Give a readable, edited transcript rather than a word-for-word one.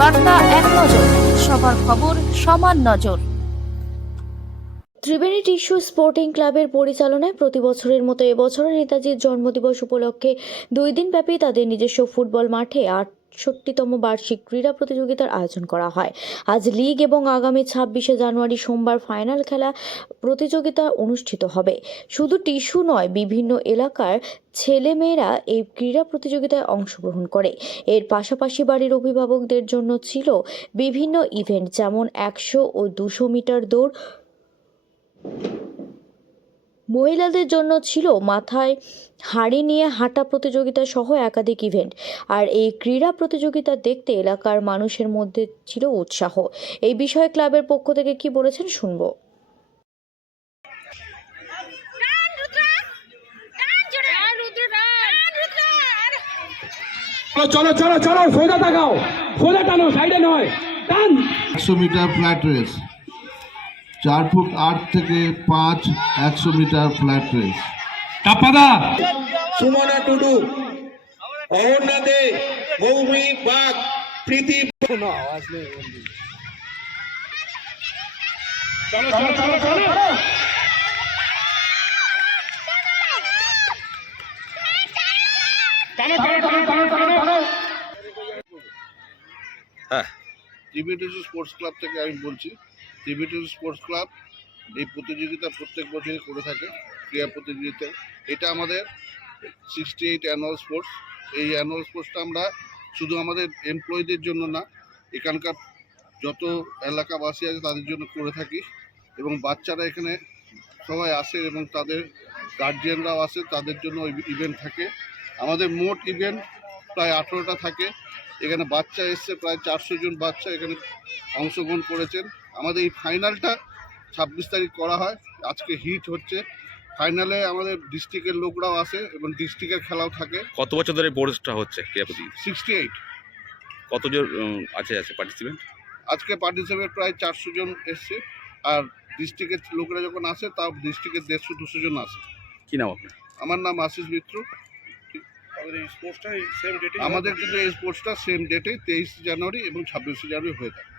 বার্তা এক নজর, সবার খবর সমান নজর। ত্রিবেণী টিস্যু স্পোর্টিং ক্লাবের পরিচালনায় প্রতি বছরের মতো এবছর নেতাজির জন্মদিবস উপলক্ষে 2 দিন ব্যাপী তাদের নিজস্ব ফুটবল মাঠে 68তম বার্ষিক ক্রীড়া প্রতিযোগিতার আয়োজন করা হয়। আজ লিগ এবং আগামী 26শে জানুয়ারি সোমবার ফাইনাল খেলা প্রতিযোগিতা অনুষ্ঠিত হবে। শুধু টিস্যু নয়, বিভিন্ন এলাকার ছেলেমেয়েরা এই ক্রীড়া প্রতিযোগিতায় অংশগ্রহণ করে। এর পাশাপাশি বাড়ির অভিভাবকদের জন্য ছিল বিভিন্ন ইভেন্ট, যেমন 100 ও 200 মিটার দৌড়। মহিলাদের জন্য ছিল মাথায় হাঁড়ি নিয়ে হাঁটা প্রতিযোগিতা সহ একাধিক ইভেন্ট। আর এই ক্রীড়া প্রতিযোগিতা দেখতে এলাকার মানুষের মধ্যে ছিল উৎসাহ। এই বিষয়ে ক্লাবের পক্ষ থেকে কি বলেছেন শুনবো। চলো চলো চলো, সোজা তাকাও, সোজা টানো, সাইডে নয়, টান। 100 মিটার ফ্ল্যাট রেস, 4 ফুট 8 থেকে 5, 100 মিটার ফ্ল্যাট রেস। টাপাদা সুমনা টুডু, অহন্যা দে, মৌমি বাগ, প্রীতি। চলো চলো চলো চলো। ত্রিবেণী স্পোর্টস ক্লাব থেকে আমি বলছি। ত্রিবেণী স্পোর্টস ক্লাব এই প্রতিযোগিতা প্রত্যেক বছরই করে থাকে, ক্রীড়া প্রতিযোগিতা। এটা আমাদের 68 অ্যানুয়াল স্পোর্টস। এই অ্যানুয়াল স্পোর্টসটা আমরা শুধু আমাদের এমপ্লয়ীদের জন্য না, এখানকার যত এলাকাবাসী আছে তাদের জন্য করে থাকি। এবং বাচ্চারা এখানে সবাই আসে এবং তাদের গার্জিয়ানরাও আসে, তাদের জন্য ইভেন্ট থাকে। আমাদের মোট ইভেন্ট প্রায় 18টা থাকে। এখানে বাচ্চা এসছে প্রায় 400 জন বাচ্চা এখানে অংশগ্রহণ করেছেন। আমাদের এই ফাইনালটা 26 তারিখ করা হয়। আজকে হিট হচ্ছে। ফাইনালে আমাদের ডিস্ট্রিক্টের লোকরাও আসে এবং ডিস্ট্রিক্টের খেলাও থাকে। কত বছর ধরে বোর্ডসটা হচ্ছে ক্রীড়া প্রতিযোগিতা? 68। কতজন আছে পার্টিসিপেন্ট? আজকে পার্টিসিপেট প্রায় 400 জন এসছে। আর ডিস্ট্রিক্টের লোকরা যখন আসে তাও ডিস্ট্রিক্টের 150-200 জন আসে। কি নাম আপনার? আমার নাম আশিস মিত্র। আমাদের কিন্তু এই স্পোর্টসটা সেম ডেটে 23 জানুয়ারি এবং 26 জানুয়ারি হয়ে থাকে।